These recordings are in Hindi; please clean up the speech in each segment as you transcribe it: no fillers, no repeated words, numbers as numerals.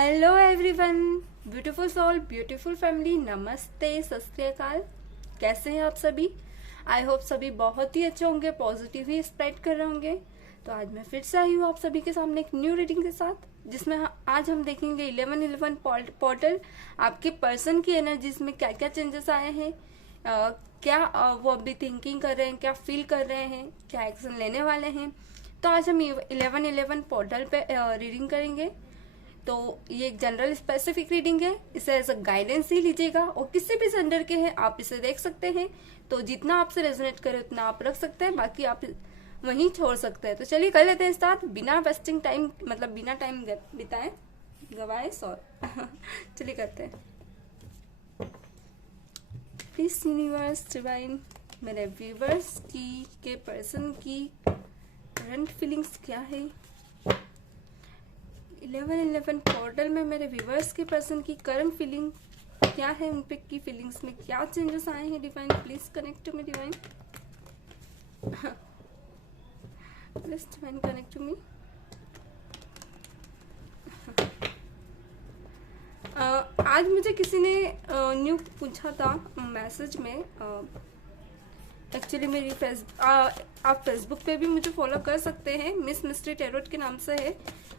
Hello everyone, beautiful soul, beautiful family, नमस्ते, सत श्री अकाल। कैसे हैं आप सभी? आई होप सभी बहुत ही अच्छे होंगे, पॉजिटिव ही स्प्रेड कर रहे होंगे। तो आज मैं फिर से आई हूँ आप सभी के सामने एक न्यू रीडिंग के साथ, जिसमें आज हम देखेंगे 1111 पोर्टल आपके पर्सन की एनर्जीज में क्या क्या चेंजेस आए हैं, क्या वो अभी थिंकिंग कर रहे हैं, क्या फील कर रहे हैं, क्या एक्शन लेने वाले हैं। तो आज हम 1111 पोर्टल पे रीडिंग करेंगे। तो ये एक जनरल स्पेसिफिक रीडिंग है, इसे एज अ गाइडेंस ही लीजिएगा और किसी भी जेंडर के हैं आप इसे देख सकते हैं। तो जितना आपसे रेजोनेट करे उतना आप रख सकते हैं, बाकी आप वहीं छोड़ सकते हैं। तो चलिए कर लेते हैं स्टार्ट, बिना वेस्टिंग टाइम, मतलब बिना टाइम बिताए गवाए चलिए करते हैं। प्लीज यूनिवर्स डिवाइन, मेरे व्यूवर्स की के पर्सन की करंट फीलिंग्स क्या है। 1111 पोर्टल में मेरे व्यूवर्स के पर्सन की करंट फीलिंग क्या है, उन पे की फीलिंग्स में क्या चेंजेस आए हैं। Divine please connect to me. Divine please divine connect to me. आज मुझे किसी ने न्यू पूछा था मैसेज में। एक्चुअली मेरी आप फेसबुक पे भी मुझे फॉलो कर सकते हैं, मिस मिस्ट्री टेरोट के नाम से है।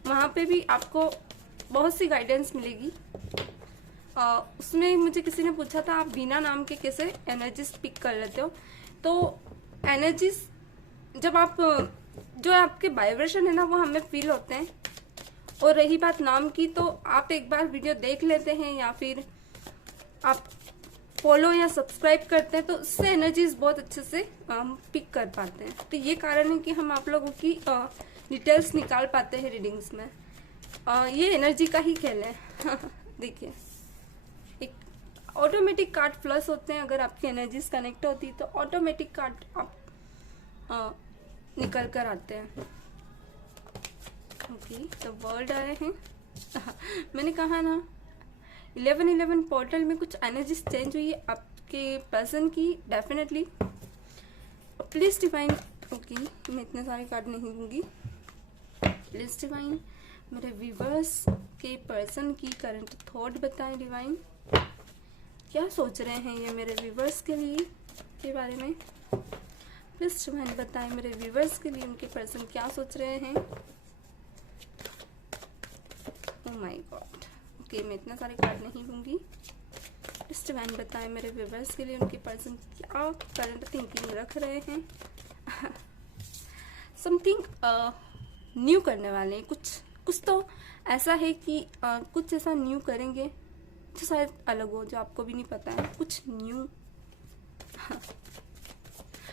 वहाँ पे भी आपको बहुत सी गाइडेंस मिलेगी। उसमें मुझे किसी ने पूछा था आप बिना नाम के कैसे एनर्जीज पिक कर लेते हो। तो एनर्जीज जब आप जो आपके वाइब्रेशन है ना वो हमें फील होते हैं। और रही बात नाम की, तो आप एक बार वीडियो देख लेते हैं या फिर आप फॉलो या सब्सक्राइब करते हैं तो उससे एनर्जीज बहुत अच्छे से हम पिक कर पाते हैं। तो ये कारण है कि हम आप लोगों की डिटेल्स निकाल पाते हैं रीडिंग्स में। ये एनर्जी का ही खेल है। देखिए, एक ऑटोमेटिक कार्ड प्लस होते हैं। अगर आपकी एनर्जीज कनेक्ट होती तो ऑटोमेटिक कार्ड आप निकल कर आते हैं। ओके, तो वर्ड आए हैं। मैंने कहा ना 1111 पोर्टल में कुछ एनर्जीज चेंज हुई है आपके पर्सन की, डेफिनेटली। प्लीज डिवाइन, ओके मैं इतने सारे कार्ड नहीं दूंगी। प्लीज डिवाइन, मेरे व्यूवर्स के पर्सन की करंट थॉट बताएं। डिवाइन क्या सोच रहे हैं ये मेरे व्यूवर्स के लिए के बारे में। प्लीज डिवाइन बताएं मेरे व्यूवर्स के लिए उनके पर्सन क्या सोच रहे हैं। ओह माय गॉड, ओके मैं इतना सारे कार्ड नहीं दूंगी। प्लीज डिवाइन बताएं मेरे व्यूवर्स के लिए उनके पर्सन क्या करंट थिंकिंग रख रहे हैं। समथिंग न्यू करने वाले हैं, कुछ तो ऐसा है कि कुछ ऐसा न्यू करेंगे जो शायद अलग हो, जो आपको भी नहीं पता है, कुछ न्यू।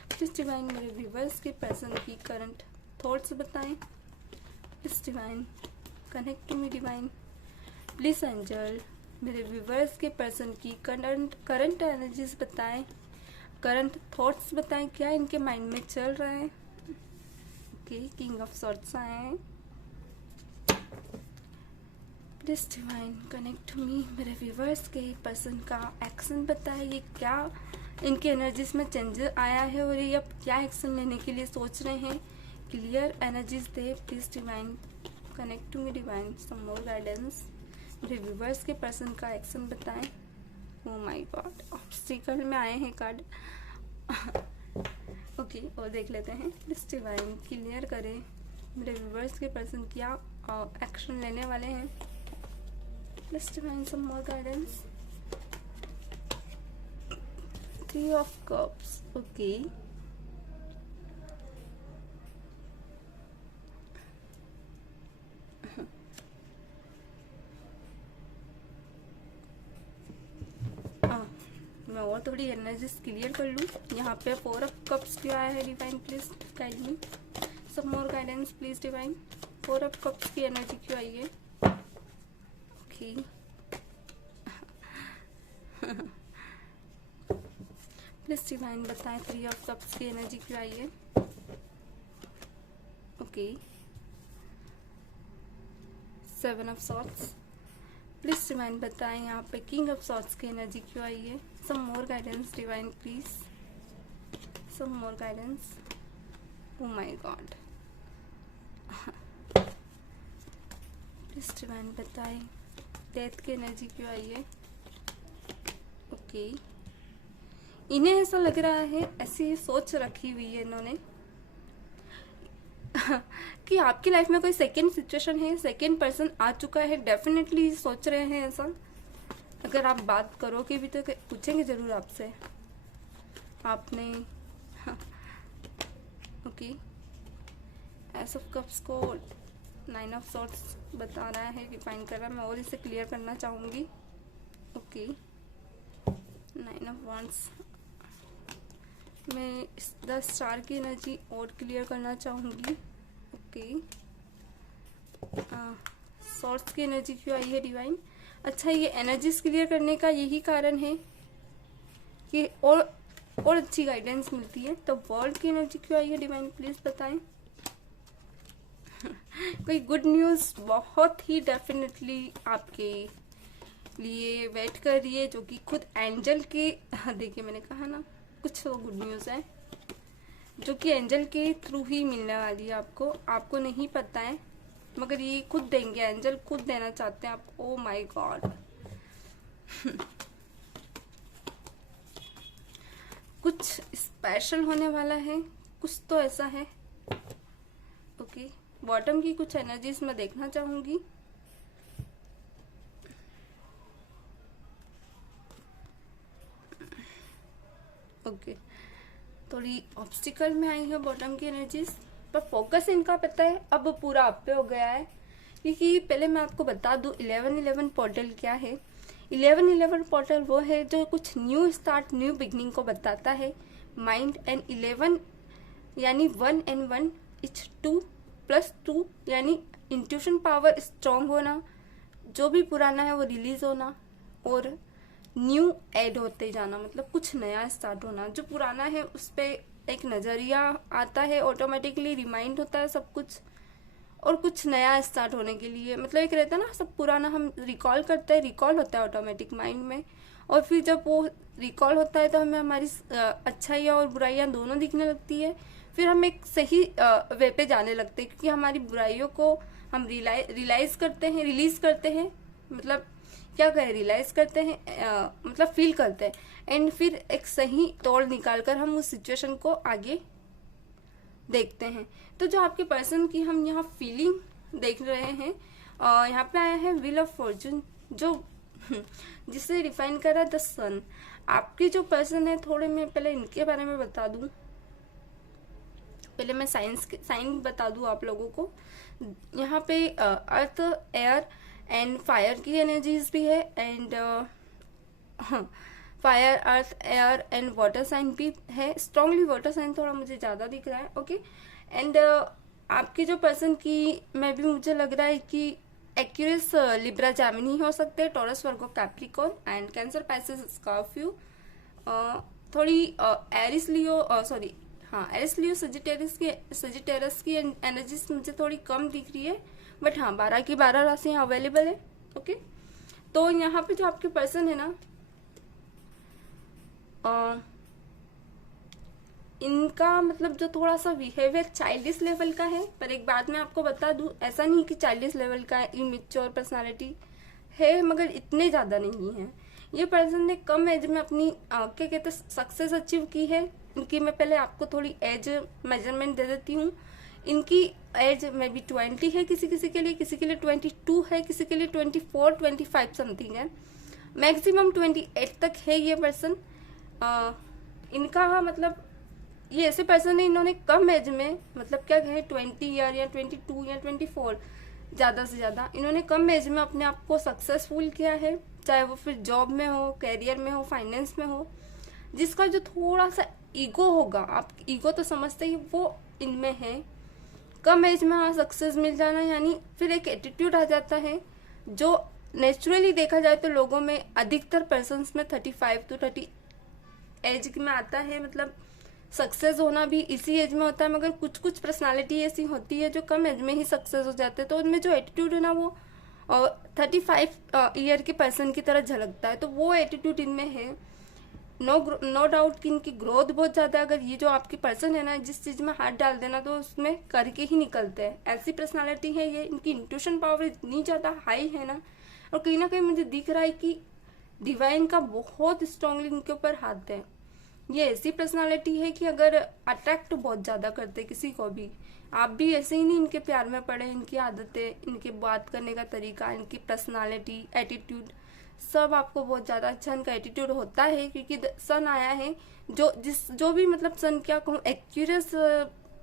प्लीज डिवाइन मेरे व्यूवर्स के पर्सन की करंट थॉट्स बताएं। Please divine connect to me. Divine please angel मेरे व्यूवर्स के पर्सन की करंट एनर्जीज बताएं, करंट थॉट्स बताएं, क्या इनके माइंड में चल रहा है। ओके, किंग ऑफ सॉर्ड्स आए हैं। Please divine connect to me, मेरे व्यूवर्स के पर्सन का एक्शन बताएं। ये क्या इनके एनर्जीज में चेंजेस आया है और ये अब क्या एक्शन लेने के लिए सोच रहे हैं। क्लियर एनर्जीज दे। Please divine connect to me. Divine some more guidance, मेरे व्यूवर्स के पर्सन का एक्शन बताएं। ओह माय गॉड, ऑब्स्टिकल में आए हैं कार्ड। ओके, और देख लेते हैं। प्लीज डिवाइन क्लियर करें मेरे व्यूवर्स के पर्सन क्या एक्शन लेने वाले हैं। Please divine some more guidance. 3 of cups, okay मैं और थोड़ी एनर्जीज क्लियर कर लूँ। यहाँ पे 4 ऑफ कप्स क्यों आया है। Divine please guide me, some more guidance please. Divine 4 of cups की एनर्जी क्यों आई है। ओके प्लीज डिवाइन बताएं 3 ऑफ कप्स की एनर्जी क्यों आई है। Okay 7 of swords, please divine बताएं यहाँ पे किंग ऑफ सॉर्ड्स की एनर्जी क्यों आई है। Some more guidance divine please, some more guidance. Oh my god, please divine बताएं डेथ की एनर्जी क्यों आई है? ओके, इन्हें ऐसा लग रहा है, ऐसी सोच रखी हुई है इन्होंने कि आपकी लाइफ में कोई सेकंड सिचुएशन है, सेकंड पर्सन आ चुका है, डेफिनेटली सोच रहे हैं ऐसा। अगर आप बात करोगे भी तो पूछेंगे जरूर आपसे, आपने ओके। एस ऑफ कप्स को 9 ऑफ सॉर्ट्स बता रहा है, डिफाइन कर रहा है। मैं और इसे क्लियर करना चाहूँगी। ओके, 9 ऑफ वांड्स मैं 10 स्टार की एनर्जी और क्लियर करना चाहूँगी। ओके, सॉर्ट्स की एनर्जी क्यों आई है डिवाइन? अच्छा, ये एनर्जीज क्लियर करने का यही कारण है कि और अच्छी गाइडेंस मिलती है। तो वर्ल्ड की एनर्जी क्यों आई है डिवाइन, प्लीज बताएं। कोई गुड न्यूज बहुत ही डेफिनेटली आपके लिए वेट कर रही है, जो कि खुद एंजल के देखिए मैंने कहा ना कुछ तो गुड न्यूज है जो कि एंजल के थ्रू ही मिलने वाली है आपको नहीं पता है, मगर ये खुद देंगे, एंजल खुद देना चाहते हैं आप। ओ माय गॉड, कुछ स्पेशल होने वाला है, कुछ तो ऐसा है। ओके, बॉटम की कुछ एनर्जीज मैं देखना चाहूंगी। ओके, थोड़ी ऑब्स्टिकल में आई है बॉटम की एनर्जीज, पर फोकस इनका पता है अब पूरा आप पे हो गया है। क्योंकि पहले मैं आपको बता दूं 11-11 पोर्टल क्या है। 11-11 पोर्टल वो है जो कुछ न्यू स्टार्ट, न्यू बिगनिंग को बताता है। माइंड एंड 11 यानी 1 and 1 इच 2+2 यानी इंट्यूशन पावर स्ट्रॉन्ग होना, जो भी पुराना है वो रिलीज होना और न्यू ऐड होते जाना, मतलब कुछ नया स्टार्ट होना। जो पुराना है उस पर एक नजरिया आता है, ऑटोमेटिकली रिमाइंड होता है सब कुछ, और कुछ नया स्टार्ट होने के लिए मतलब एक रहता है ना, सब पुराना हम रिकॉल करते हैं, रिकॉल होता है ऑटोमेटिक माइंड में, और फिर जब वो रिकॉल होता है तो हमें हमारी अच्छाइयाँ और बुराइयाँ दोनों दिखने लगती है। फिर हम एक सही वे पे जाने लगते हैं, क्योंकि हमारी बुराइयों को हम रियलाइज करते हैं, रिलीज करते हैं, मतलब क्या कहें, रियलाइज करते हैं, मतलब फील करते हैं, एंड फिर एक सही तौर निकालकर हम उस सिचुएशन को आगे देखते हैं। तो जो आपके पर्सन की हम यहाँ फीलिंग देख रहे हैं, यहाँ पे आया है व्हील ऑफ फॉर्चून, जो जिसे डिफाइन कर रहा है द सन। आपके जो पर्सन है, थोड़े मैं पहले इनके बारे में बता दूं, पहले मैं साइन बता दूं आप लोगों को। यहाँ पे अर्थ, एयर एंड फायर की एनर्जीज भी है, and fire, earth, air and water sign भी है। स्ट्रांगली वाटर साइन थोड़ा मुझे ज्यादा दिख रहा है। ओके, एंड आपके जो पर्सन की मुझे लग रहा है कि एक्यूरियस लिब्रा जेमिनी हो सकते हैं, taurus, Virgo, Capricorn and cancer, Pisces, Scorpio, थोड़ी एरिस लियो, सॉरी हाँ एरिस लियो, सजिटेरस की एनर्जीज मुझे थोड़ी कम दिख रही है, बट हाँ 12 की 12 राशियां अवेलेबल है। ओके, तो यहाँ पे जो आपके पर्सन है ना, इनका मतलब जो थोड़ा सा बिहेवियर चाइल्डिश लेवल का है, पर एक बात मैं आपको बता दूं, ऐसा नहीं कि चाइल्डिश लेवल का इमेच्योर पर्सनालिटी है, मगर इतने ज्यादा नहीं है। ये पर्सन ने कम एज में अपनी क्या कहते सक्सेस अचीव की है। इनकी मैं पहले आपको थोड़ी एज मेजरमेंट दे देती हूँ। इनकी एज में भी 20 है किसी किसी के लिए 22 है, किसी के लिए 24-25 समथिंग है, मैक्सिमम 28 तक है ये पर्सन। इनका मतलब ये ऐसे पर्सन है, इन्होंने कम एज में मतलब क्या कहे 20 ईयर या 22 या 24 ज्यादा से ज्यादा, इन्होंने कम एज में अपने आप को सक्सेसफुल किया है, चाहे वो फिर जॉब में हो, कैरियर में हो, फाइनेंस में हो। जिसका जो थोड़ा सा ईगो होगा, आप ईगो तो समझते ही, वो इनमें है। कम एज में सक्सेस मिल जाना, यानी फिर एक एटीट्यूड आ जाता है जो नेचुरली देखा जाए तो लोगों में, अधिकतर पर्सन्स में 35 to 30 एज में आता है, मतलब सक्सेस होना भी इसी एज में होता है। मगर कुछ कुछ पर्सनालिटी ऐसी होती है जो कम एज में ही सक्सेस हो जाते हैं, तो उनमें जो एटीट्यूड है ना वो 35 ईयर के पर्सन की तरह झलकता है, तो वो एटीट्यूड इनमें है। नो डाउट कि इनकी ग्रोथ बहुत ज्यादा है। अगर ये जो आपकी पर्सन है ना, जिस चीज में हाथ डाल देना तो उसमें करके ही निकलते हैं, ऐसी पर्सनालिटी है ये। इनकी इंट्यूशन पावर इतनी ज्यादा हाई है ना, और कहीं ना कहीं मुझे दिख रहा है कि डिवाइन का बहुत स्ट्रांगली इनके ऊपर हाथ है। ये ऐसी पर्सनालिटी है कि अगर अट्रैक्ट बहुत ज्यादा करते किसी को भी, आप भी ऐसे ही नहीं इनके प्यार में पड़े। इनकी आदतें, इनके बात करने का तरीका, इनकी पर्सनालिटी, एटीट्यूड सब आपको बहुत ज्यादा अच्छा इनका एटीट्यूड होता है, क्योंकि सन आया है जो भी मतलब सन क्या कहूँ, एक्यूरियस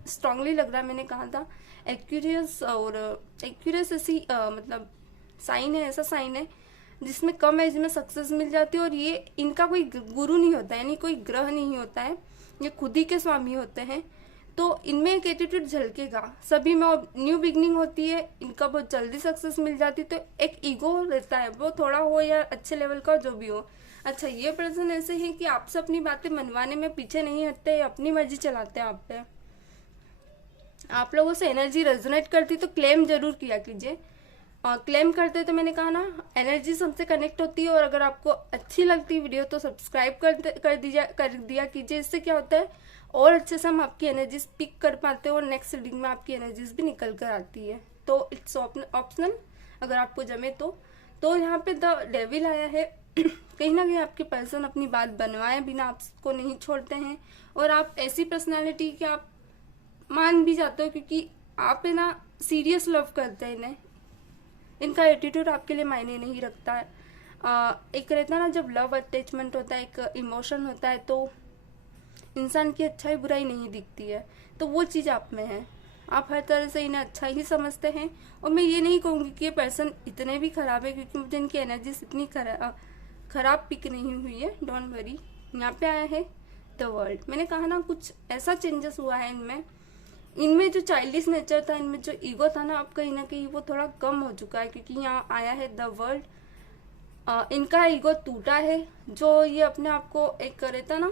स्ट्रांगली लग रहा है। मैंने कहा था एक्यूरियस, और एक्यूरियस ऐसी मतलब साइन है, ऐसा साइन है जिसमें कम एज में सक्सेस मिल जाती है। और ये इनका कोई गुरु नहीं होता है, यानी कोई ग्रह नहीं होता है, ये खुद ही के स्वामी होते हैं। तो इनमें एक एटीट्यूड झलकेगा, सभी में न्यू बिगनिंग होती है, इनका बहुत जल्दी सक्सेस मिल जाती है। तो एक ईगो रहता है, वो थोड़ा हो या अच्छे लेवल का जो भी हो। अच्छा, ये पर्सन ऐसे है कि आपसे अपनी बातें मनवाने में पीछे नहीं हटते, अपनी मर्जी चलाते हैं आप पे। आप लोगों से एनर्जी रेजोनेट करती तो क्लेम जरूर किया कीजिए। और क्लेम करते तो मैंने कहा ना, एनर्जी सबसे कनेक्ट होती है। और अगर आपको अच्छी लगती वीडियो तो सब्सक्राइब कर दिया कीजिए। इससे क्या होता है, और अच्छे से हम आपकी एनर्जीज पिक कर पाते हैं और नेक्स्ट रीडिंग में आपकी एनर्जीज भी निकल कर आती है। तो इट्स ऑप्शनल, अगर आपको जमे तो यहाँ पे द डेविल आया है। कहीं ना कहीं आपके पर्सन अपनी बात बनवाए बिना आपको नहीं छोड़ते हैं। और आप ऐसी पर्सनालिटी कि आप मान भी जाते हो, क्योंकि आप है ना सीरियस लव करते हैं इन्हें। इनका एटीट्यूड आपके लिए मायने नहीं रखता है। एक रहता है ना, जब लव अटैचमेंट होता है, एक इमोशन होता है, तो इंसान की अच्छाई बुराई नहीं दिखती है। तो वो चीज़ आप में है, आप हर तरह से इन्हें अच्छा ही समझते हैं। और मैं ये नहीं कहूँगी कि ये पर्सन इतने भी खराब है, क्योंकि मुझे इनकी एनर्जीज इतनी खराब पिक नहीं हुई है, डोंट वरी। यहाँ पे आया है द वर्ल्ड। मैंने कहा ना, कुछ ऐसा चेंजेस हुआ है इनमें जो चाइल्डिश नेचर था, इनमें जो ईगो था ना, अब कहीं ना कहीं वो थोड़ा कम हो चुका है, क्योंकि यहाँ आया है द वर्ल्ड। इनका ईगो टूटा है, जो ये अपने आप को एक रहता ना,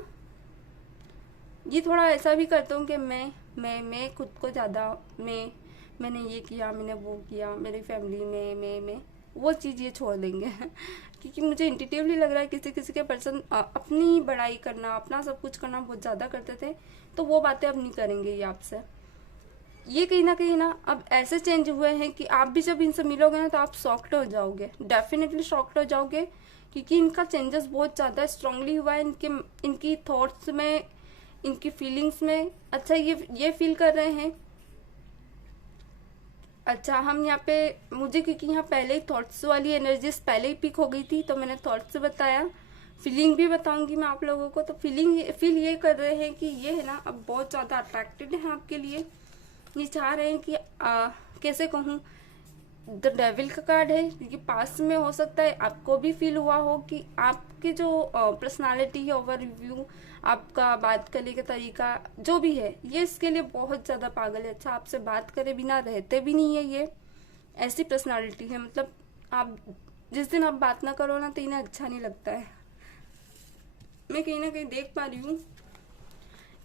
ये थोड़ा ऐसा भी करता हूँ कि मैं खुद को ज़्यादा मैंने ये किया, मैंने वो किया, मेरी फैमिली में मैं वो चीज़ ये छोड़ देंगे। क्योंकि मुझे इंट्यूटिवली लग रहा है किसी के पर्सन अपनी बड़ाई करना, अपना सब कुछ करना बहुत ज़्यादा करते थे, तो वो बातें अब नहीं करेंगे ये आपसे। ये कहीं ना अब ऐसे चेंज हुए हैं कि आप भी जब इनसे मिलोगे ना तो आप शॉक्ड हो जाओगे, डेफिनेटली शॉक्ड हो जाओगे, क्योंकि इनका चेंजेस बहुत ज़्यादा स्ट्रांगली हुआ है इनकी थॉट्स में, इनकी फीलिंग्स में। अच्छा, ये फील कर रहे हैं। अच्छा, हम यहाँ पे मुझे क्योंकि यहाँ पहले ही थॉट्स वाली एनर्जीज पहले ही पिक हो गई थी, तो मैंने थॉट्स बताया, फीलिंग भी बताऊंगी मैं आप लोगों को। तो फील ये कर रहे हैं कि ये है ना अब बहुत ज़्यादा अट्रैक्टेड है आपके लिए। ये चाह रहे हैं कि कैसे कहूँ, द डेविल का कार्ड है, क्योंकि पास्ट में हो सकता है आपको भी फील हुआ हो कि आपके जो पर्सनालिटी है, ओवरव्यू, आपका बात करने का तरीका जो भी है, ये इसके लिए बहुत ज़्यादा पागल है। अच्छा, आपसे बात करे बिना रहते भी नहीं है, ये ऐसी पर्सनालिटी है। मतलब आप जिस दिन आप बात ना करो ना तो इन्हें अच्छा नहीं लगता है। मैं कहीं ना कहीं देख पा रही हूँ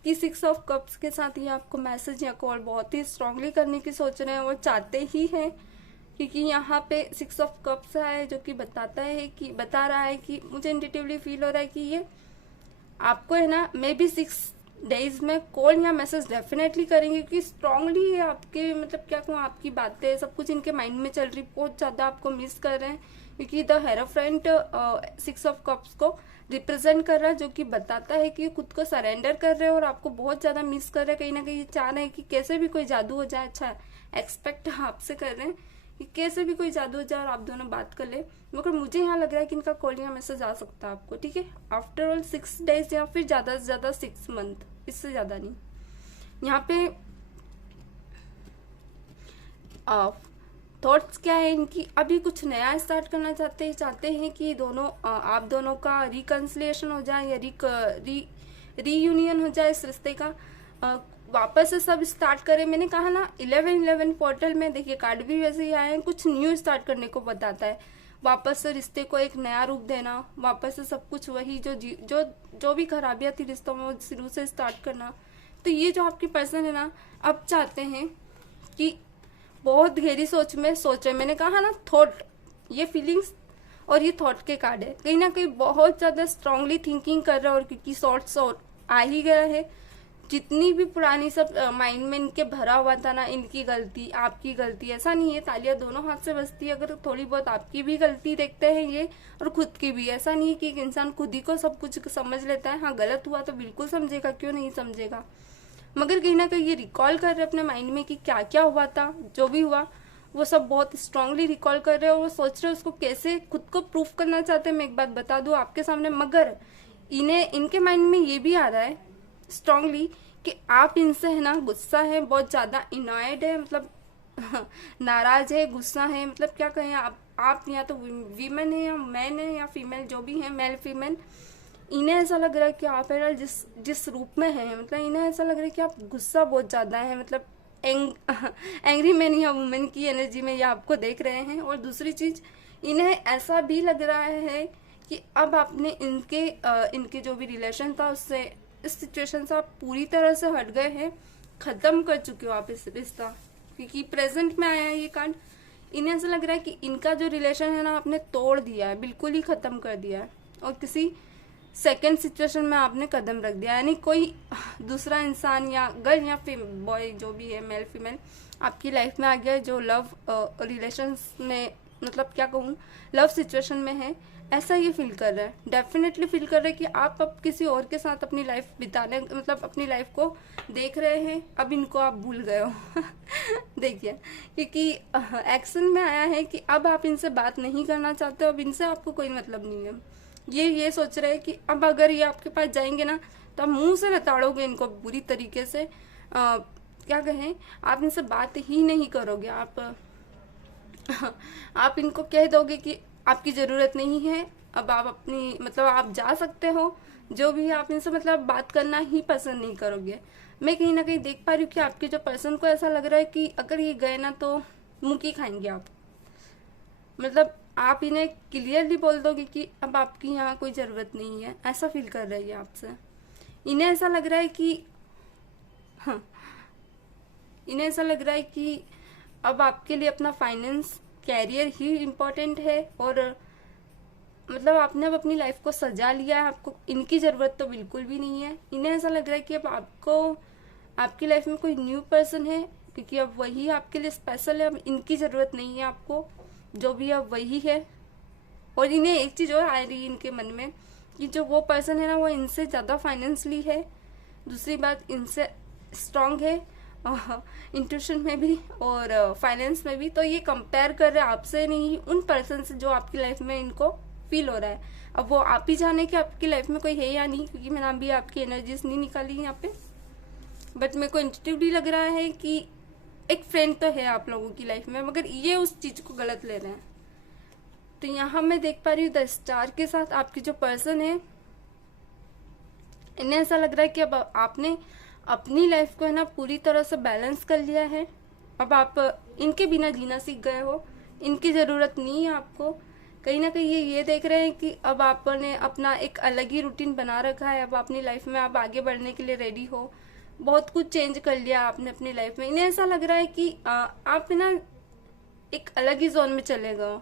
कि 6 ऑफ कप्स के साथ ये आपको मैसेज या कॉल बहुत ही स्ट्रांगली करने की सोच रहे हैं और चाहते ही हैं, क्योंकि यहाँ पे 6 ऑफ कप्स है जो कि बता रहा है कि मुझे इंट्यूटिवली फील हो रहा है कि ये आपको है ना मे बी 6 डेज में कॉल या मैसेज डेफिनेटली करेंगे, क्योंकि स्ट्रांगली है आपके, मतलब क्या कहूँ, आपकी बातें सब कुछ इनके माइंड में चल रही, बहुत ज़्यादा आपको मिस कर रहे हैं। क्योंकि द हेरोफ्रेंट 6 ऑफ कप्स को रिप्रेजेंट कर रहा है, जो कि बताता है कि खुद को सरेंडर कर रहे हैं और आपको बहुत ज़्यादा मिस कर रहे हैं। कहीं ना कहीं चाह रहे हैं कि कैसे भी कोई जादू हो जाए। अच्छा, एक्सपेक्ट आपसे कर रहे हैं कि कैसे भी कोई जादू हो जाए और आप दोनों बात कर ले। मगर मुझे यहाँ लग रहा है कि इनका कॉल या मैसेज आ सकता है आपको, ठीक है, आफ्टर ऑल 6 डेज या फिर ज़्यादा से ज़्यादा 6 मंथ, इससे ज़्यादा नहीं। यहाँ पे थॉट्स क्या है इनकी, अभी कुछ नया स्टार्ट करना चाहते हैं कि आप दोनों का रिकन्सिलिएशन हो जाए या रीयूनियन हो जाए, इस रिश्ते का वापस से सब स्टार्ट करें। मैंने कहा ना 11-11 पोर्टल में देखिए कार्ड भी वैसे ही आए हैं, कुछ न्यू स्टार्ट करने को बताता है, वापस से रिश्ते को एक नया रूप देना, वापस से सब कुछ वही जो भी खराबियां थी रिश्तों में वो शुरू से स्टार्ट करना। तो ये जो आपकी पर्सन है ना अब चाहते हैं कि बहुत गहरी सोच रहे। मैंने कहा ना थॉट, ये फीलिंग्स और ये थॉट के कार्ड है, कहीं ना कहीं बहुत ज्यादा स्ट्रांगली थिंकिंग कर रहे हैं। और क्योंकि शॉर्ट्स और आ ही गया है जितनी भी पुरानी सब माइंड में इनके भरा हुआ था ना, इनकी गलती आपकी गलती, ऐसा नहीं है, तालियां दोनों हाथ से बजती है। अगर थोड़ी बहुत आपकी भी गलती देखते हैं ये, और खुद की भी, ऐसा नहीं है कि एक इंसान खुद ही को सब कुछ समझ लेता है। हाँ, गलत हुआ तो बिल्कुल समझेगा, क्यों नहीं समझेगा, मगर कहीं ना कहीं ये रिकॉल कर रहे अपने माइंड में कि क्या क्या हुआ था, जो भी हुआ वो सब बहुत स्ट्रांगली रिकॉल कर रहे हैं, और वो सोच रहे हैं उसको कैसे खुद को प्रूफ करना चाहते हैं। मैं एक बात बता दूं आपके सामने, मगर इन्हें इनके माइंड में ये भी आ रहा है स्ट्रांगली कि आप इनसे है ना गुस्सा है, बहुत ज्यादा इनॉयड है, मतलब नाराज है, गुस्सा है, मतलब क्या कहें आप या तो वीमेन है या मैन है या फीमेल, जो भी है, मेल फीमेल, इन्हें ऐसा लग रहा है कि आप है ना जिस रूप में है, मतलब इन्हें ऐसा लग रहा है कि आप गुस्सा बहुत ज्यादा है, मतलब एंग्री मैन या वुमेन की एनर्जी में ये आपको देख रहे हैं। और दूसरी चीज, इन्हें ऐसा भी लग रहा है कि अब आपने इनके जो भी रिलेशन था उससे, इस सिचुएशन से आप पूरी तरह से हट गए हैं, खत्म कर चुके हो आप इस रिश्ता, क्योंकि प्रेजेंट में आया है ये कार्ड। इन्हें ऐसा लग रहा है कि इनका जो रिलेशन है ना आपने तोड़ दिया है, बिल्कुल ही खत्म कर दिया है, और किसी सेकेंड सिचुएशन में आपने कदम रख दिया, यानी कोई दूसरा इंसान या गर्ल या बॉय जो भी है, मेल फीमेल, आपकी लाइफ में आ गया जो लव रिलेशंस में, मतलब क्या कहूँ, लव सिचुएशन में है, ऐसा ये फील कर रहा है, डेफिनेटली फील कर रहा है कि आप अब किसी और के साथ अपनी लाइफ बिताने, मतलब अपनी लाइफ को देख रहे हैं, अब इनको आप भूल गए हो देखिए, क्योंकि एक्शन में आया है कि अब आप इनसे बात नहीं करना चाहते हो, अब इनसे आपको कोई मतलब नहीं है। ये सोच रहे हैं कि अब अगर ये आपके पास जाएंगे ना तो आप मुंह से नताड़ोगे इनको बुरी तरीके से, क्या कहें, आप इनसे बात ही नहीं करोगे, आप इनको कह दोगे कि आपकी जरूरत नहीं है, अब आप अपनी, मतलब आप जा सकते हो, जो भी आप इनसे मतलब बात करना ही पसंद नहीं करोगे। मैं कहीं ना कहीं देख पा रही हूँ कि आपके जो पर्सन को ऐसा लग रहा है कि अगर ये गए ना तो मुंह की खाएंगे आप, मतलब आप इन्हें क्लियरली बोल दोगे कि अब आपकी यहाँ कोई जरूरत नहीं है, ऐसा फील कर रही है आपसे। इन्हें ऐसा लग रहा है कि हाँ, इन्हें ऐसा लग रहा है कि अब आपके लिए अपना फाइनेंस, कैरियर ही इम्पोर्टेंट है, और मतलब आपने अब अपनी लाइफ को सजा लिया है, आपको इनकी जरूरत तो बिल्कुल भी नहीं है। इन्हें ऐसा लग रहा है कि अब आपको आपकी लाइफ में कोई न्यू पर्सन है, क्योंकि अब वही आपके लिए स्पेशल है, अब इनकी जरूरत नहीं है आपको, जो भी अब वही है। और इन्हें एक चीज और आ रही है इनके मन में कि जो वो पर्सन है ना वो इनसे ज्यादा फाइनेंशियली है, दूसरी बात इनसे स्ट्रांग है इंट्यूशन में भी और फाइनेंस में भी, तो ये कंपेयर कर रहे हैं आपसे नहीं, उन पर्सन से जो आपकी लाइफ में इनको फील हो रहा है। अब वो आप ही जाने कि आपकी लाइफ में कोई है या नहीं, क्योंकि मैंने अभी आपकी एनर्जीज नहीं निकाली यहाँ पे, बट मेरे को इंट्यूटिवली लग रहा है कि एक फ्रेंड तो है आप लोगों की लाइफ में, मगर ये उस चीज को गलत ले रहे हैं। तो यहाँ मैं देख पा रही हूँ द स्टार के साथ आपकी जो पर्सन है, इन्हें ऐसा लग रहा है कि अब आपने अपनी लाइफ को है ना पूरी तरह से बैलेंस कर लिया है, अब आप इनके बिना जीना सीख गए हो, इनकी जरूरत नहीं है आपको। कहीं ना कहीं ये देख रहे हैं कि अब आपने अपना एक अलग ही रूटीन बना रखा है, अब अपनी लाइफ में आप आगे बढ़ने के लिए रेडी हो, बहुत कुछ चेंज कर लिया आपने अपनी लाइफ में। इन्हें ऐसा लग रहा है कि आप ना एक अलग ही जोन में चले गए,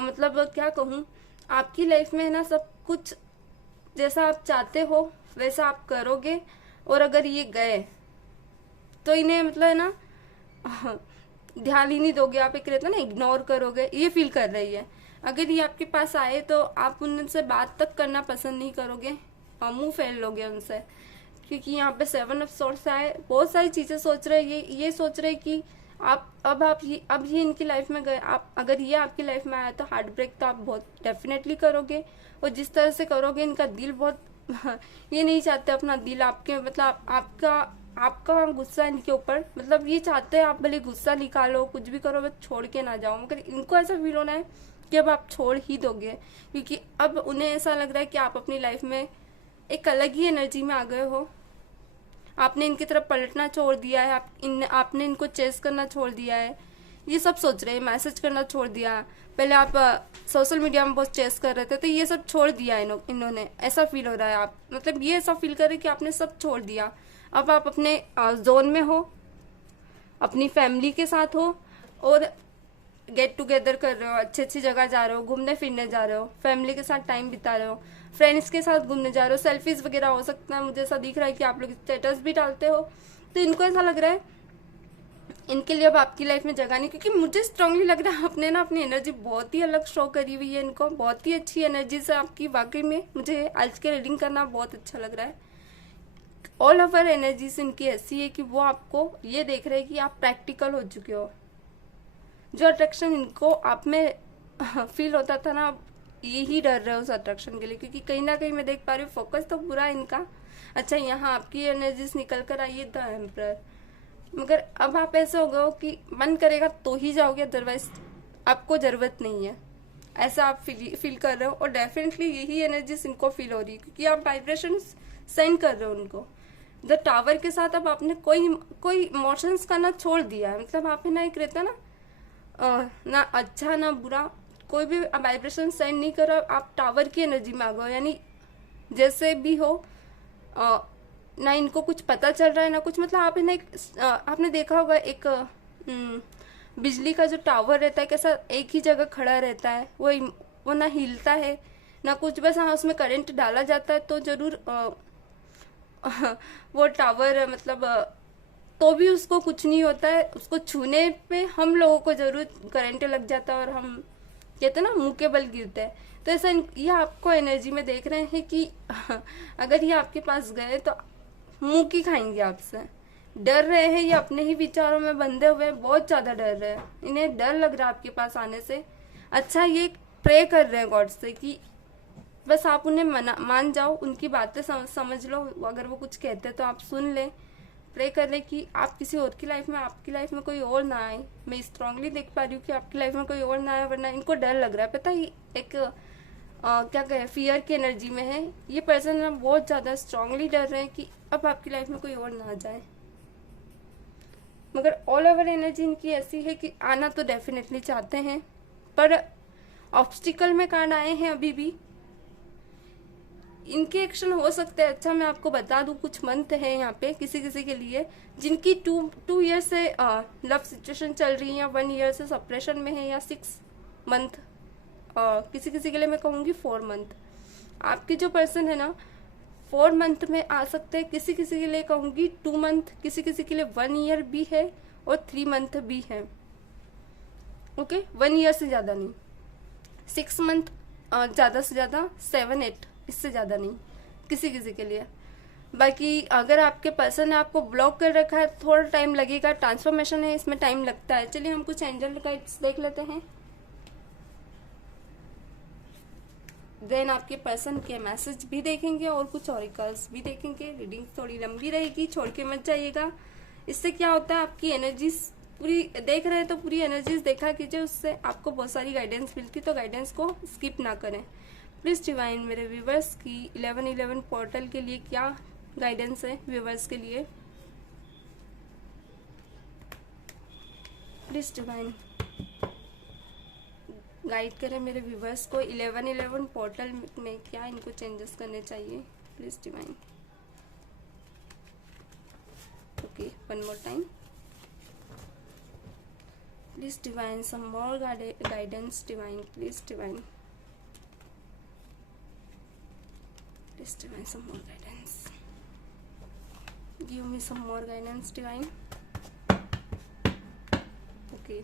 मतलब क्या कहूँ, आपकी लाइफ में है ना सब कुछ जैसा आप चाहते हो वैसा आप करोगे, और अगर ये गए तो इन्हें मतलब है ना ध्यान ही नहीं दोगे, आप एक रहता ना इग्नोर करोगे, ये फील कर रही है। अगर ये आपके पास आए तो आप उनसे बात तक करना पसंद नहीं करोगे, मुंह फेर लोगे उनसे, क्योंकि यहाँ पे 7 ऑफ सोर्स आए, बहुत सारी चीजें सोच रहे हैं, ये सोच रहे कि आप ये इनकी लाइफ में गए, आप अगर ये आपकी लाइफ में आया तो हार्ट ब्रेक तो आप बहुत डेफिनेटली करोगे, और जिस तरह से करोगे इनका दिल बहुत ये नहीं चाहते अपना दिल आपके, मतलब आपका गुस्सा इनके ऊपर, मतलब ये चाहते हैं आप भले गुस्सा निकालो, कुछ भी करो, बस छोड़ के ना जाओ, मगर इनको ऐसा फील होना है कि अब आप छोड़ ही दोगे, क्योंकि अब उन्हें ऐसा लग रहा है कि आप अपनी लाइफ में एक अलग ही एनर्जी में आ गए हो, आपने इनकी तरफ पलटना छोड़ दिया है, आपने इनको चेस करना छोड़ दिया है, ये सब सोच रहे हैं, मैसेज करना छोड़ दिया। पहले आप सोशल मीडिया में बहुत चेस कर रहे थे, तो ये सब छोड़ दिया इन्होंने, ऐसा फील हो रहा है आप, मतलब ये ऐसा फील कर रहे कि आपने सब छोड़ दिया, अब आप अपने जोन में हो, अपनी फैमिली के साथ हो, और गेट टुगेदर कर रहे हो, अच्छी अच्छी जगह जा रहे हो, घूमने फिरने जा रहे हो, फैमिली के साथ टाइम बिता रहे हो, फ्रेंड्स के साथ घूमने जा रहे हो, सेल्फीज वगैरह हो सकता है, मुझे ऐसा दिख रहा है कि आप लोग स्टेटस भी डालते हो, तो इनको ऐसा लग रहा है इनके लिए अब आपकी लाइफ में जगह नहीं, क्योंकि मुझे स्ट्रांगली लग रहा है आपने ना अपनी एनर्जी बहुत ही अलग शो करी हुई है, इनको बहुत ही अच्छी एनर्जी से आपकी, वाकई में मुझे आज के रीडिंग करना बहुत अच्छा लग रहा है। ऑल ओवर एनर्जीज इनकी ऐसी है कि वो आपको ये देख रहे हैं कि आप प्रैक्टिकल हो चुके हो, जो अट्रैक्शन इनको आप में फील होता था ना, यही डर रहे हो उस अट्रैक्शन के लिए, क्योंकि कहीं ना कहीं मैं देख पा रही हूँ फोकस तो पूरा इनका अच्छा यहाँ आपकी एनर्जीज निकल कर आई है द एम्परर, मगर अब आप ऐसे हो गए हो कि मन करेगा तो ही जाओगे, अदरवाइज आपको जरूरत नहीं है, ऐसा आप फील कर रहे हो। और डेफिनेटली यही एनर्जीज इनको फील हो रही है, क्योंकि आप वाइब्रेशन सेंड कर रहे हो उनको। द टावर के साथ अब आपने कोई इमोशंस करना छोड़ दिया है, मतलब आप ना एक रहता ना ना अच्छा ना बुरा, कोई भी वाइब्रेशन सेंड नहीं करो, आप टावर की एनर्जी में आ गए, यानी जैसे भी हो ना इनको कुछ पता चल रहा है ना कुछ, मतलब आप ना आपने देखा होगा एक बिजली का जो टावर रहता है कैसा एक ही जगह खड़ा रहता है, वो ना हिलता है ना कुछ, बस हाँ उसमें करंट डाला जाता है तो जरूर वो टावर मतलब तो भी उसको कुछ नहीं होता है, उसको छूने पे हम लोगों को जरूर करंट लग जाता है और हम कहते हैं ना मुंह के बल गिरते हैं। तो ऐसा ये आपको एनर्जी में देख रहे हैं कि अगर ये आपके पास गए तो मुंह की खाएंगे आपसे, डर रहे हैं, ये अपने ही विचारों में बंधे हुए हैं, बहुत ज्यादा डर रहे हैं, इन्हें डर लग रहा है आपके पास आने से। अच्छा ये प्रे कर रहे हैं गॉड से कि बस आप उन्हें मान जाओ, उनकी बातें समझ लो, अगर वो कुछ कहते हैं तो आप सुन ले, प्रे कर ले कि आप किसी और की लाइफ में, आपकी लाइफ में कोई और ना आए। मैं स्ट्रांगली देख पा रही हूँ कि आपकी लाइफ में कोई और ना आए, वरना इनको डर लग रहा है, पता है एक क्या कहें फियर की एनर्जी में है ये पर्सन ना, बहुत ज्यादा स्ट्रांगली डर रहे हैं कि अब आपकी लाइफ में कोई और ना आ जाए। मगर ऑल ओवर एनर्जी इनकी ऐसी है कि आना तो डेफिनेटली चाहते हैं, पर ऑब्स्टिकल में कार्ड आए हैं अभी भी, इनके एक्शन हो सकते हैं। अच्छा मैं आपको बता दूं कुछ मंथ है यहाँ पे किसी किसी के लिए जिनकी टू ईयर से लव सिचुएशन चल रही है, या 1 ईयर से सेपरेशन में है, या 6 मंथ, किसी किसी के लिए मैं कहूँगी 4 मंथ। आपके जो पर्सन है ना 4 मंथ में आ सकते हैं, किसी किसी के लिए कहूँगी 2 मंथ, किसी किसी के लिए 1 ईयर भी है और 3 मंथ भी है। ओके 1 ईयर से ज़्यादा नहीं, 6 मंथ ज़्यादा से ज़्यादा, 7-8 इससे ज़्यादा नहीं किसी किसी के लिए। बाकी अगर आपके पर्सन ने आपको ब्लॉक कर रखा है थोड़ा टाइम लगेगा, ट्रांसफॉर्मेशन है इसमें टाइम लगता है। चलिए हम कुछ एंजल गाइड्स देख लेते हैं, देन आपके पर्सन के मैसेज भी देखेंगे और कुछ ऑरिकल्स भी देखेंगे। रीडिंग थोड़ी लंबी रहेगी, छोड़ के मत जाइएगा। इससे क्या होता है आपकी एनर्जीज पूरी देख रहे हैं तो पूरी एनर्जीज देखा कीजिए, उससे आपको बहुत सारी गाइडेंस मिलती, तो गाइडेंस को स्किप ना करें प्लीज। डिवाइन मेरे व्यूवर्स की 1111 पोर्टल के लिए क्या गाइडेंस है व्यूवर्स के लिए, प्लीज डिवाइन गाइड करें मेरे व्यूवर्स को 1111 पोर्टल में क्या इनको चेंजेस करने चाहिए, please divine. Okay 1 more time please divine, some more guidance divine, please divine, please divine some more guidance, give me some more guidance divine। okay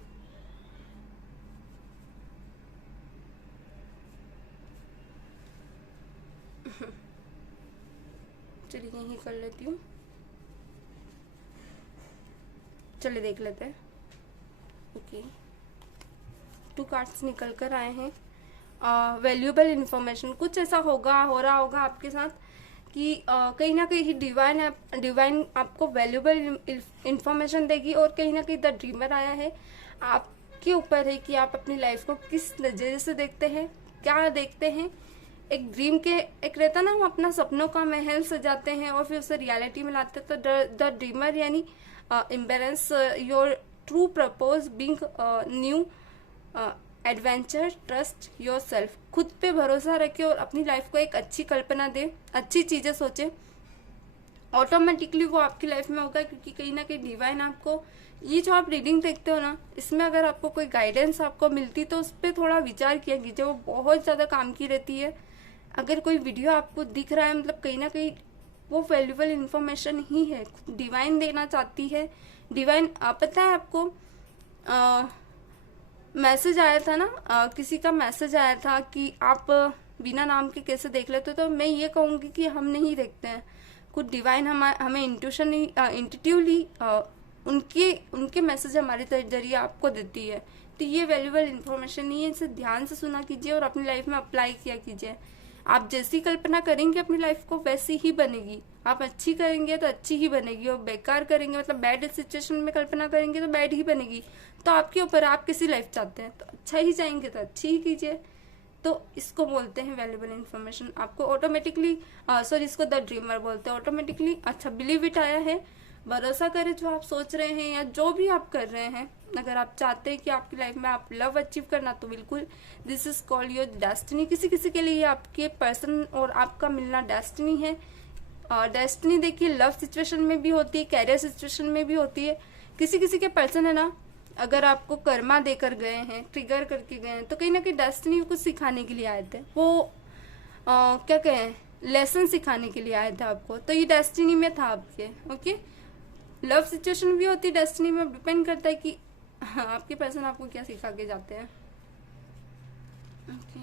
चलिए यही कर लेती हूँ, चलिए देख लेते हैं। ओके 2 कार्ड्स निकल कर आए हैं। वैल्यूएबल इन्फॉर्मेशन, कुछ ऐसा हो रहा होगा आपके साथ कि कहीं ना कहीं डिवाइन आपको वैल्यूएबल इन्फॉर्मेशन देगी, और कहीं ना कहीं द ड्रीमर आया है। आपके ऊपर है कि आप अपनी लाइफ को किस नज़रिए से देखते हैं, क्या देखते हैं। एक ड्रीम के एक रहता ना, हम अपना सपनों का महल सजाते हैं और फिर उसे रियलिटी में लाते हैं, तो द ड्रीमर यानी embrace your true purpose being new adventure, trust yourself, खुद पे भरोसा रखे और अपनी लाइफ को एक अच्छी कल्पना दे, अच्छी चीजें सोचे ऑटोमेटिकली वो आपकी लाइफ में होगा, क्योंकि कहीं ना कहीं डिवाइन आपको, ये जो आप रीडिंग देखते हो ना, इसमें अगर आपको कोई गाइडेंस आपको मिलती तो उस पर थोड़ा विचार किया कीजिए, वो बहुत ज़्यादा काम की रहती है। अगर कोई वीडियो आपको दिख रहा है, मतलब कहीं ना कहीं वो वैल्यूबल इंफॉर्मेशन ही है, डिवाइन देना चाहती है। डिवाइन पता है आपको, मैसेज आया था ना, किसी का मैसेज आया था कि आप बिना नाम के कैसे देख लेते हो, तो मैं ये कहूँगी कि हम नहीं देखते हैं, कुछ डिवाइन हमें इंट्यूटिवली उनके मैसेज हमारे जरिए आपको देती है। तो ये वैल्यूबल इंफॉर्मेशन नहीं है, इसे ध्यान से सुना कीजिए और अपनी लाइफ में अप्लाई किया कीजिए। आप जैसी कल्पना करेंगे अपनी लाइफ को वैसी ही बनेगी। आप अच्छी करेंगे तो अच्छी ही बनेगी, और बेकार करेंगे मतलब बैड सिचुएशन में कल्पना करेंगे तो बैड ही बनेगी। तो आपके ऊपर, आप कैसी लाइफ चाहते हैं, तो अच्छा ही चाहेंगे तो अच्छी ही कीजिए। तो इसको बोलते हैं वैल्यूबल इन्फॉर्मेशन। आपको ऑटोमेटिकली इसको द ड्रीमर बोलते हैं। ऑटोमेटिकली अच्छा बिलीव इट आया है, भरोसा करें जो आप सोच रहे हैं या जो भी आप कर रहे हैं। अगर आप चाहते हैं कि आपकी लाइफ में आप लव अचीव करना, तो बिल्कुल this is called your destiny. किसी किसी के लिए आपके पर्सन और आपका मिलना डेस्टिनी है। डेस्टिनी देखिए लव सिचुएशन में भी होती है, कैरियर सिचुएशन में भी होती है। किसी किसी के पर्सन है ना, अगर आपको कर्मा देकर गए हैं, ट्रिगर करके गए हैं, तो कहीं ना कहीं डेस्टिनी कुछ सिखाने के लिए आए थे। वो क्या कहें, लेसन सिखाने के लिए आए थे आपको, तो ये डेस्टिनी में था आपके। ओके, लव सिचुएशन भी होती है डेस्टिनी में, डिपेंड करता है कि आपके पर्सन आपको क्या सिखा के जाते हैं। Okay,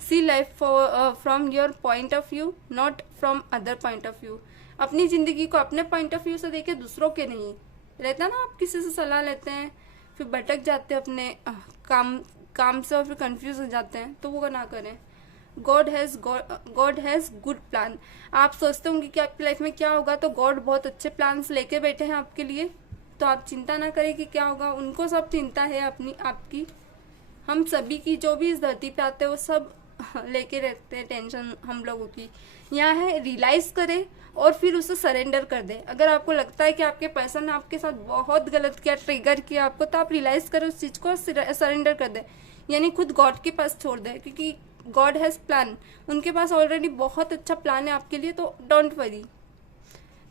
see life from your point of view, not from other point of view. अपनी जिंदगी को अपने पॉइंट ऑफ व्यू से देखे, दूसरों के नहीं। रहता ना, आप किसी से सलाह लेते हैं फिर भटक जाते हैं अपने काम से और फिर कंफ्यूज हो जाते हैं, तो वो ना करें। God has good plan. आप सोचते होंगे कि आपकी लाइफ में क्या होगा, तो गॉड बहुत अच्छे प्लान्स लेके बैठे हैं आपके लिए। तो आप चिंता ना करें कि क्या होगा, उनको सब चिंता है अपनी आपकी। हम सभी की, जो भी इस धरती पे आते हैं वो सब लेके रहते हैं टेंशन हम लोगों की। यहाँ है रियलाइज करें और फिर उसे सरेंडर कर दें। अगर आपको लगता है कि आपके पर्सन ने आपके साथ बहुत गलत किया, ट्रिगर किया आपको, तो आप रियलाइज करें उस चीज को, सरेंडर कर दें, यानी खुद गॉड के पास छोड़ दें, क्योंकि गॉड हैज प्लान। उनके पास ऑलरेडी बहुत अच्छा प्लान है आपके लिए, तो डोंट वरी।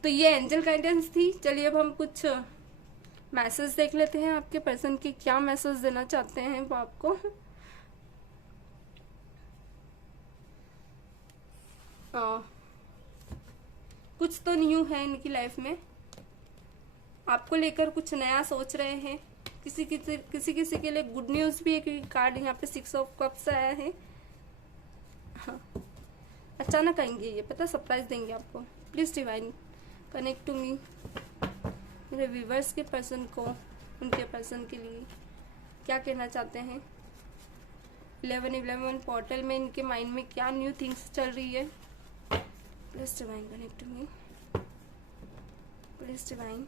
तो ये एंजल गाइडेंस थी। चलिए अब हम कुछ मैसेज देख लेते हैं, आपके पर्सन की क्या मैसेज देना चाहते हैं वो आपको। कुछ तो न्यू है इनकी लाइफ में, आपको लेकर कुछ नया सोच रहे हैं। किसी किसी के लिए गुड न्यूज भी है, क्योंकि कार्ड यहाँ पे 6 ऑफ कप्स आया है। हाँ, अचानक आएंगे ये, पता, सरप्राइज देंगे आपको। Please divine connect to me. मेरे व्यूवर्स के पर्सन को, उनके पर्सन के लिए क्या कहना चाहते हैं। 11/11 पोर्टल में इनके माइंड में क्या न्यू थिंग्स चल रही है। Please divine connect to me. Please divine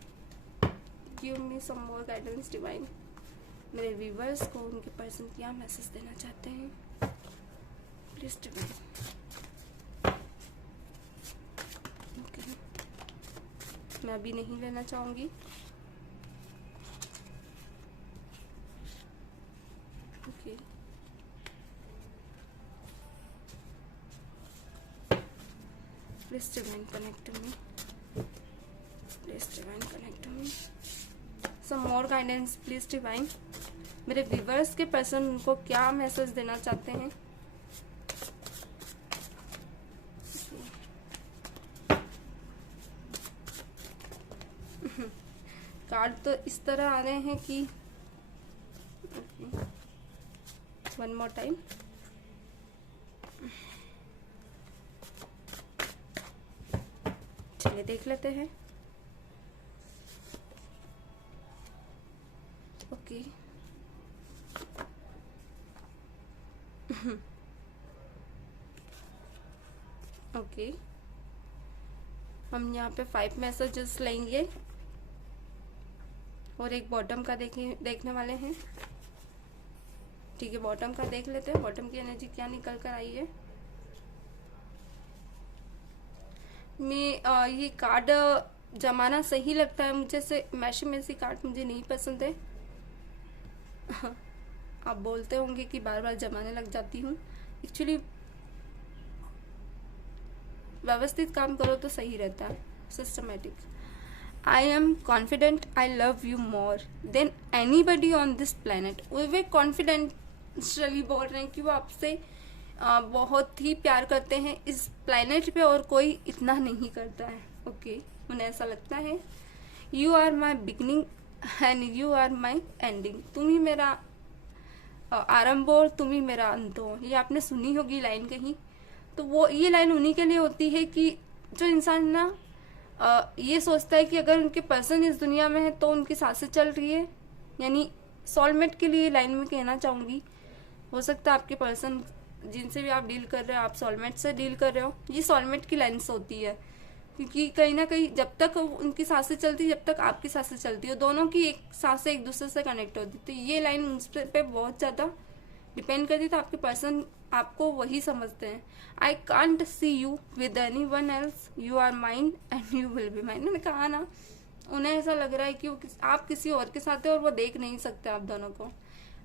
give me some more guidance divine. मेरे व्यूवर्स को उनके पर्सन क्या मैसेज देना चाहते हैं। Please divine. ओके, मैं अभी नहीं लेना चाहूंगी। Okay, please divine connect to me. Please divine connect to me. Some more guidance please divine. मेरे व्यूवर्स के पर्सन उनको क्या मैसेज देना चाहते हैं। कार्ड तो इस तरह आ रहे हैं कि वन मोर टाइम। चलिए देख लेते हैं। ओके, ओके, हम यहाँ पे 5 मैसेजेस लेंगे और एक बॉटम का देखने वाले हैं। ठीक है, बॉटम का देख लेते हैं, बॉटम की एनर्जी क्या निकल कर आई है। मैं ये कार्ड जमाना सही लगता है मुझे, से मैसी कार्ड मुझे नहीं पसंद है। आप बोलते होंगे कि बार बार जमाने लग जाती हूँ। एक्चुअली व्यवस्थित काम करो तो सही रहता है, systematic. I am confident I love you more than anybody on this planet. Way confidentiality बोल रहे हैं कि वो आपसे बहुत ही प्यार करते हैं इस प्लेनेट पे, और कोई इतना नहीं करता है। ओके, उन्हें ऐसा लगता है। You are my beginning and you are my ending. तुम ही मेरा आरंभ और तुम ही मेरा अंत हो। ये आपने सुनी होगी लाइन कहीं। तो वो ये लाइन उन्हीं के लिए होती है कि जो इंसान ना ये सोचता है कि अगर उनके पर्सन इस दुनिया में है तो उनकी सांसें चल रही है, यानी सोलमेट के लिए लाइन में कहना चाहूँगी। हो सकता है आपके पर्सन जिनसे भी आप डील कर रहे हो, आप सोलमेट से डील कर रहे हो, ये सोलमेट की लाइन्स होती है। क्योंकि कहीं ना कहीं जब तक उनकी सांसें चलती, जब तक आपकी सांसें चलती है, दोनों की एक सांसें एक दूसरे से कनेक्ट होती। तो ये लाइन उस पे बहुत ज़्यादा डिपेंड करती है। तो आपके पर्सन आपको वही समझते हैं। I can't see you with anyone else, you are mine and you will be mine. मैंने कहा ना, उन्हें ऐसा लग रहा है कि आप किसी और के साथ हैं और वो देख नहीं सकते आप दोनों को।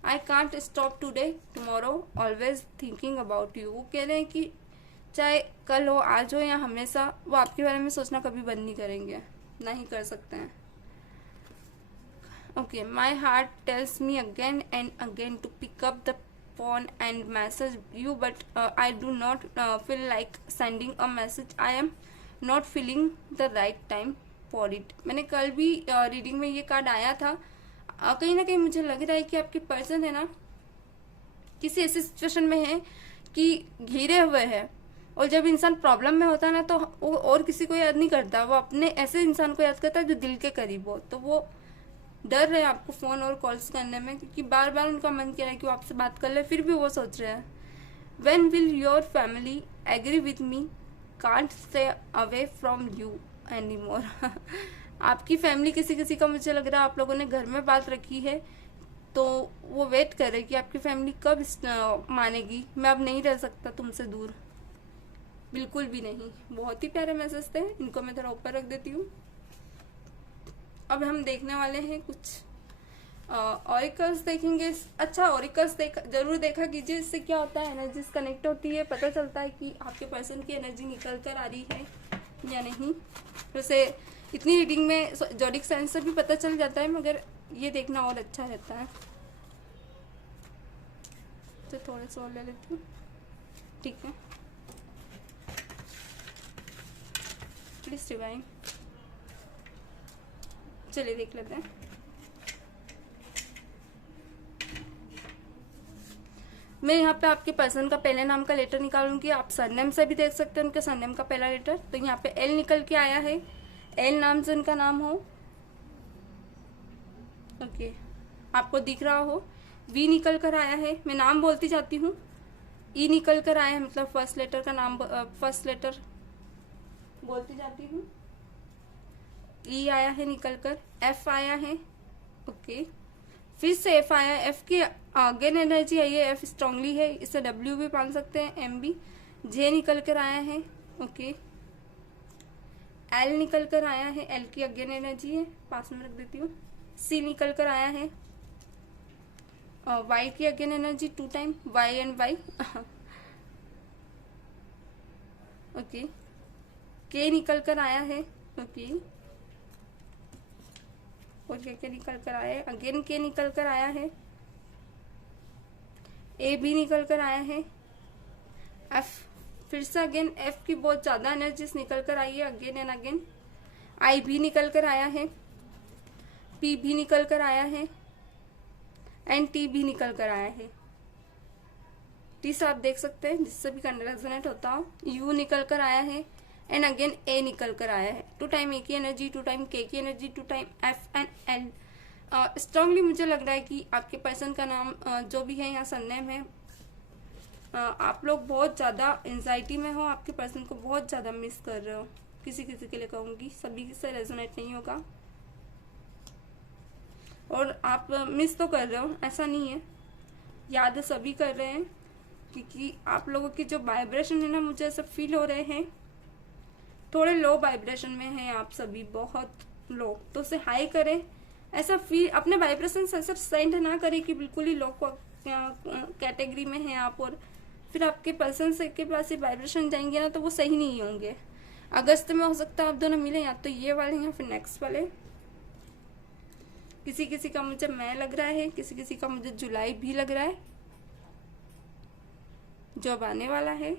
I can't stop today tomorrow always thinking about you. वो कह रहे हैं कि चाहे कल हो, आज हो या हमेशा, वो आपके बारे में सोचना कभी बंद नहीं करेंगे, नहीं कर सकते हैं। Okay, my heart tells me again and again to pick up the phone and message you, but I do not feel like sending a message. I am not feeling the right time for it. मैंने कल भी रीडिंग में ये कार्ड आया था। कहीं ना कहीं मुझे लग रहा है कि आपके पर्सन है ना, किसी ऐसी सिचुएशन में है कि घिरे हुए है, और जब इंसान प्रॉब्लम में होता है ना तो वो और किसी को याद नहीं करता, वो अपने ऐसे इंसान को याद करता है जो दिल के करीब हो। तो वो डर रहे हैं आपको फोन और कॉल्स करने में, क्योंकि बार बार उनका मन कह रहा है कि वो आपसे बात कर ले, फिर भी वो सोच रहे हैं when will your family agree with me, can't stay away from you anymore. आपकी फैमिली किसी किसी का मुझे लग रहा है आप लोगों ने घर में बात रखी है, तो वो वेट कर रहे कि आपकी फैमिली कब मानेगी, मैं अब नहीं रह सकता तुमसे दूर। बिल्कुल भी नहीं। बहुत ही प्यारे मैसेज थे, इनको मैं थोड़ा ऊपर रख देती हूँ। अब हम देखने वाले हैं कुछ ऑरिकल्स देखेंगे। अच्छा, ऑरिकल्स जरूर देखा कीजिए, इससे क्या होता है एनर्जीज कनेक्ट होती है, पता चलता है कि आपके पर्सन की एनर्जी निकल कर आ रही है या नहीं। वैसे इतनी रीडिंग में जॉडिक साइंस से भी पता चल जाता है, मगर ये देखना और अच्छा रहता है। तो थोड़े से और ले लेती हूँ, ठीक है। प्लीज डिवाइन, चलिए देख लेते हैं। मैं यहाँ पे आपके पर्सन का पहले नाम का लेटर निकालूंगी। आप सरनेम से भी देख सकते हैं उनके सरनेम का पहला लेटर। तो यहाँ पे एल निकल के आया है, एल नाम से उनका नाम हो। ओके, आपको दिख रहा हो। वी निकल कर आया है, मैं नाम बोलती जाती हूँ। ई निकल कर आया है, मतलब फर्स्ट लेटर का नाम, फर्स्ट लेटर बोलती जाती हूँ। ई आया है निकल कर, एफ आया है। ओके, फिर से एफ आया, एफ की अगेन एनर्जी आई है, एफ स्ट्रांगली है, इसे डब्ल्यू भी मान सकते हैं, एम भी। जे निकल कर आया है। ओके, एल निकल कर आया है, एल की अगेन एनर्जी है, पास में रख देती हूँ। सी निकल कर आया है, वाई की again energy 2 time, Y and Y. Okay, के निकल कर आया है। ओके, और के निकल कर आया है, अगेन के निकल कर आया है। ए भी निकल कर आया है। एफ, फिर से अगेन एफ की बहुत ज्यादा एनर्जीज निकल कर आई है, अगेन एंड अगेन। आई भी निकल कर आया है, पी भी निकल कर आया है, एंड टी भी निकल कर आया है। टी से आप देख सकते हैं जिससे भी रेजोनेट होता हो। यू निकल कर आया है, एंड अगेन ए निकल कर आया है। 2 टाइम ए की एनर्जी, 2 टाइम के की energy, 2 time F and L. Strongly मुझे लग रहा है कि आपके पर्सन का नाम जो भी है यहाँ सरनेम है, आप लोग बहुत ज़्यादा एंजाइटी में हो, आपके पर्सन को बहुत ज़्यादा मिस कर रहे हो। किसी किसी के लिए कहूँगी, सभी से रेजोनेट नहीं होगा। और आप मिस तो कर रहे हो, ऐसा नहीं है, याद सभी कर रहे हैं, क्योंकि आप लोगों की जो वाइब्रेशन है ना, मुझे ऐसा फील हो रहे हैं थोड़े लो वाइब्रेशन में हैं आप सभी, बहुत लो। तो उसे हाई करें, ऐसा फील, अपने वाइब्रेशन से ऐसा सेंड ना करें कि बिल्कुल ही लो कैटेगरी में हैं आप, और फिर आपके पर्सन से के पास ये वाइब्रेशन जाएंगे ना तो वो सही नहीं होंगे। अगस्त में हो सकता है आप दोनों मिले, या तो ये वाले या फिर नेक्स्ट वाले। किसी किसी का मुझे मई लग रहा है, किसी किसी का मुझे जुलाई भी लग रहा है जो अब आने वाला है।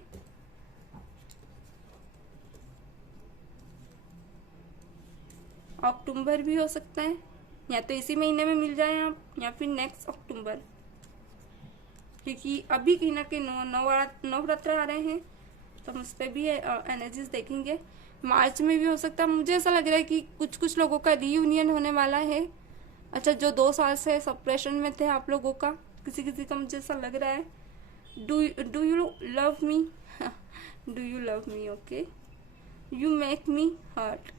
अक्टूबर भी हो सकता है, या तो इसी महीने में मिल जाए आप, या फिर नेक्स्ट अक्टूबर, क्योंकि अभी कहीं ना कहीं नवरात्र आ रहे हैं तो हम उस पर भी एनर्जीज देखेंगे। मार्च में भी हो सकता है। मुझे ऐसा लग रहा है कि कुछ कुछ लोगों का रीयूनियन होने वाला है। अच्छा, जो 2 साल से सप्रेशन में थे आप लोगों का, किसी किसी का मुझे ऐसा लग रहा है। Do you love me, do you love me, okay, you make me hurt.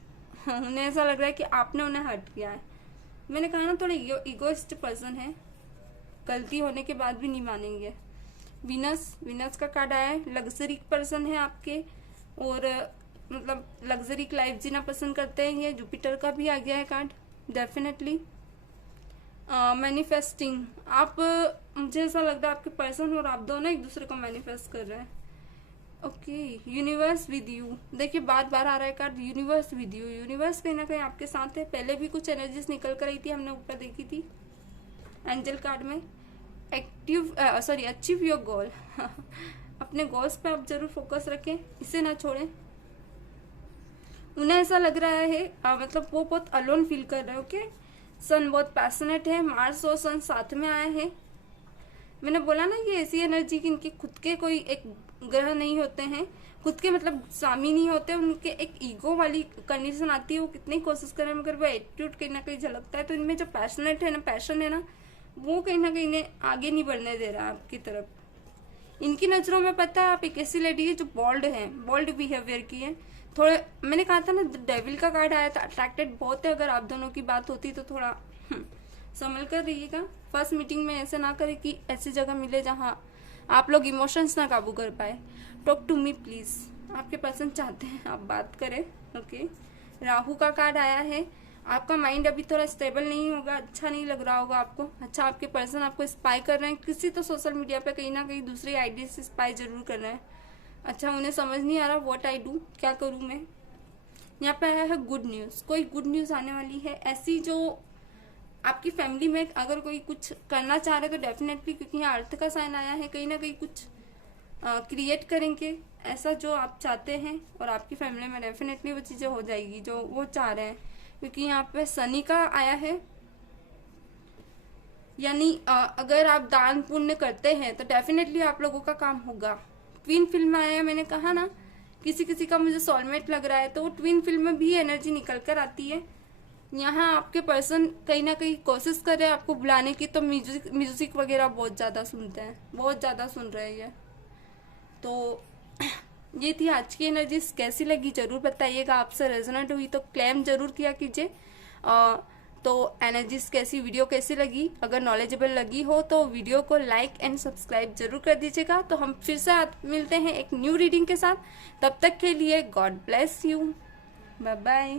उन्हें ऐसा लग रहा है कि आपने उन्हें हर्ट किया है। मैंने कहा ना, थोड़े इगोइस्ट पर्सन है, गलती होने के बाद भी नहीं मानेंगे। विनस का कार्ड आया है। लग्जरी पर्सन है आपके, और मतलब लग्जरी लाइफ जीना पसंद करते हैं ये। जुपिटर का भी आ गया है कार्ड, डेफिनेटली। मैनिफेस्टिंग, आप मुझे ऐसा लग रहा है आपके पर्सन और आप दोनों एक दूसरे को मैनिफेस्ट कर रहे हैं। ओके, यूनिवर्स विद यू, देखिए बार बार आ रहा है card universe with you. Universe कहीं ना कहीं आपके साथ है। पहले भी कुछ एनर्जीज निकल कर आई थी, हमने ऊपर देखी थी एंजल कार्ड में। Achieve your goal. अपने गोल्स पे आप जरूर फोकस रखें, इसे ना छोड़ें। उन्हें ऐसा लग रहा है मतलब वो बहुत अलोन फील कर रहे हैं। ओके, सन बहुत पैशनेट है। मार्स और सन साथ में आया है। मैंने बोला ना, ये ऐसी एनर्जी की इनके खुद के कोई एक ग्रह नहीं होते हैं, खुद के मतलब स्वामी नहीं होते, उनके एक ईगो वाली कंडीशन आती है। वो कितनी कोशिश करें मगर वो एटीट्यूड कहीं ना कहीं झलकता है। तो इनमें जो पैशनेट है ना, पैशन है ना, वो कहीं ना कहीं इन्हें आगे नहीं बढ़ने दे रहा आपकी तरफ। इनकी नजरों में पता है आप एक ऐसी लेडी है जो बोल्ड है, बोल्ड बिहेवियर की है। थोड़े, मैंने कहा था ना, डेविल का कार्ड आया था, अट्रैक्टेड बहुत है। अगर आप दोनों की बात होती तो थोड़ा संभल कर रहिएगा। फर्स्ट मीटिंग में ऐसे ना करें कि ऐसी जगह मिले जहाँ आप लोग इमोशंस ना काबू कर पाए। टॉक टू मी प्लीज, आपके पर्सन चाहते हैं आप बात करें। ओके, राहु का कार्ड आया है। आपका माइंड अभी थोड़ा स्टेबल नहीं होगा, अच्छा नहीं लग रहा होगा आपको। अच्छा, आपके पर्सन आपको स्पाई कर रहे हैं किसी तो सोशल मीडिया पे, कहीं ना कहीं दूसरी आईडी से स्पाई जरूर कर रहे हैं। अच्छा, उन्हें समझ नहीं आ रहा व्हाट आई डू, क्या करूँ मैं। यहाँ पे आया है गुड न्यूज, कोई गुड न्यूज आने वाली है ऐसी जो आपकी फैमिली में अगर कोई कुछ करना चाह रहे तो डेफिनेटली, क्योंकि यहाँ अर्थ का साइन आया है, कहीं ना कहीं कुछ क्रिएट करेंगे ऐसा जो आप चाहते हैं, और आपकी फैमिली में डेफिनेटली वो चीजें हो जाएगी जो वो चाह रहे हैं। क्योंकि यहाँ पे शनि का आया है, यानी अगर आप दान पुण्य करते हैं तो डेफिनेटली आप लोगों का काम होगा। ट्विन फिल्म में आया है, मैंने कहा ना, किसी किसी का मुझे सोलमेट लग रहा है, तो वो ट्विन फिल्म में भी एनर्जी निकल कर आती है। यहाँ आपके पर्सन कहीं ना कहीं कोशिश कर रहे हैं आपको बुलाने की, तो म्यूजिक वगैरह बहुत ज्यादा सुनते हैं, बहुत ज्यादा सुन रहे हैं ये। तो ये थी आज की एनर्जीज। कैसी लगी जरूर बताइएगा। आपसे रेजोनेट हुई तो क्लेम जरूर किया कीजिए। तो एनर्जीज कैसी, वीडियो कैसी लगी, अगर नॉलेजेबल लगी हो तो वीडियो को लाइक एंड सब्सक्राइब जरूर कर दीजिएगा। तो हम फिर से मिलते हैं एक न्यू रीडिंग के साथ। तब तक के लिए God bless you, bye bye.